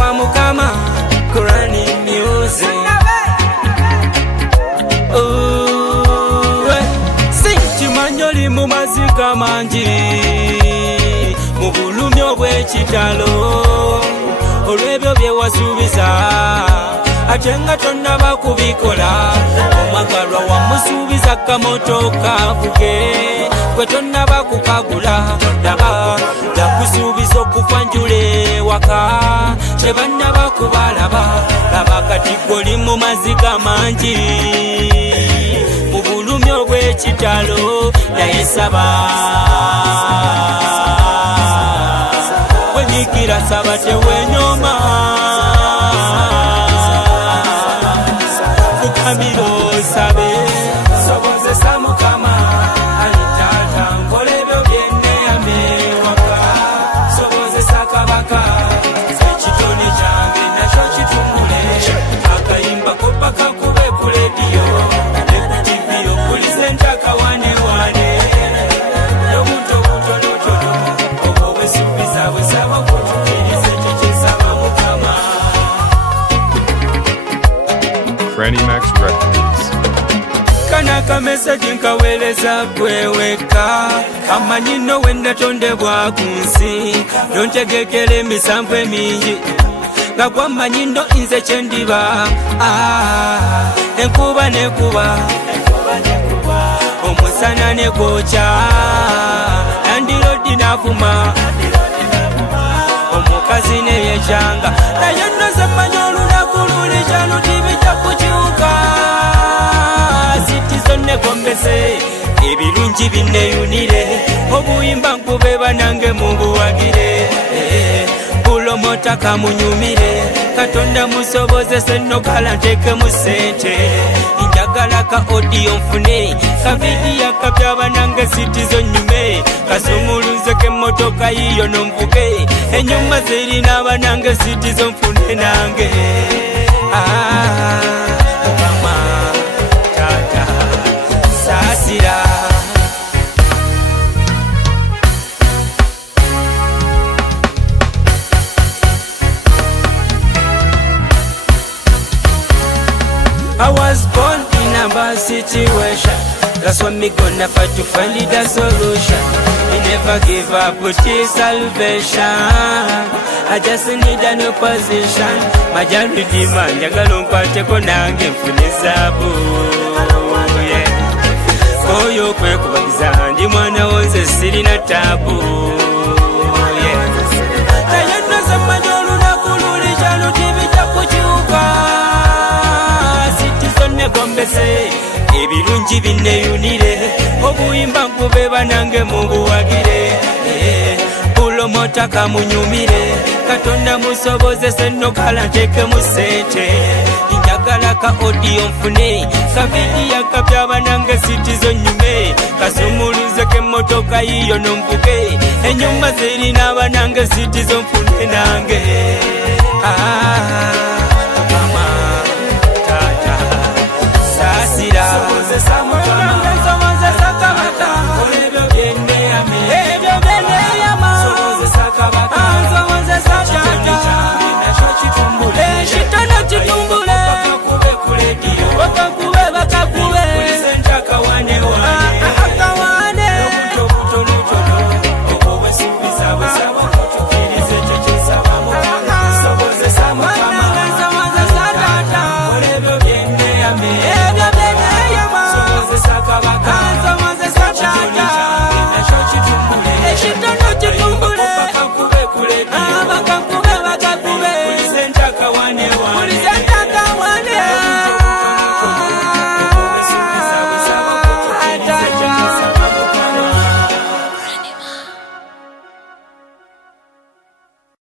wa Mukama Kurani music. Sinchimanyoli mu mazika mangi mu bulumi obw'ekitalo olw'ebyo bye wasuubiza ate nga tonnaba kubikola omwagalwa wamusuubiza kamoto kavuge gwe tonnaba kukagula laba yakusuubiza okuvanjula ewaka tebannaba kubalaba laba kati goli mu mazika mangi mu bulumi obw'ekitalo naye saba wenyikira saba tewenyoma fukamiro sabe sobozesa Mukama alitata nkola ebyo byeneyamewaka sobozesa kabaka ekitone kyange nakyo kitumule akayimba kopaka kube ku lediyo ne ku tivi okulize ntakawane wane n'omuntu obutonotono obwo bwesuubiza bwesaba kutukiriza ekyo kyesaba Mukama. Franny Max Records. Kanaka message nkaweleza kweweka kamanyi no wenda tondebwa ku nsi nontegekera emisanvu emingi nga gwamanyi no nze kyendiba enkuba nekuba omusana negwokya nandirodi navuma omukazi neyekyanga naye nnoze mmanyi olunaku luli kyaluti bijja kukyuka siti zonne gombese ebirungi binneyunire obuyimba nkube banange mubuwagire bulomota kamunyumire katonda musobozese nno kala nteekemu ssente njagala ka odiyo nfune kavidiyo kapya banange siti zonnyume kasumuluzeko emmotoka yiyo nomvuge ennyuma zirina banange siti zonfune nange Mukama tata saasira I was born in a bad situation. That's what me gonna fight to find the solution. Me never give up with this salvation. I just need a new position. My journey demand jagala nkwateko nange nfune zaabu. Koyo kwe kubagiza ndi mwana wonze sirina tabu. Naye nnoze mmanyi olunaku luli kyaluti bijja kukyuka gombese ebirungi binneyunire obuyimba nkube banange mubuwagire bulomota kamunyumire katonda musobozese nno kala nteekemu ssente njagala ka odiyo nfune kavidiyo kapya banange siti zonnyume kasumuluzeko emmotoka yiyo nomvuge ennyumba zirina banange siti zonfune nange